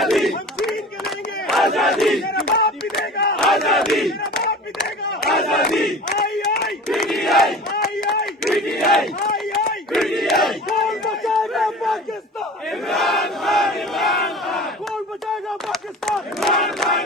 आजादी, हम छीन के लेंगे आजादी, मेरा बाप भी देगा आजादी, मेरा बाप भी देगा आजादी, आई आई पीटीआई, आई आई पीटीआई, आई आई पीटीआई, कौन बचाएगा पाकिस्तान इमरान खान, इमरान खान, कौन बचाएगा पाकिस्तान इमरान खान,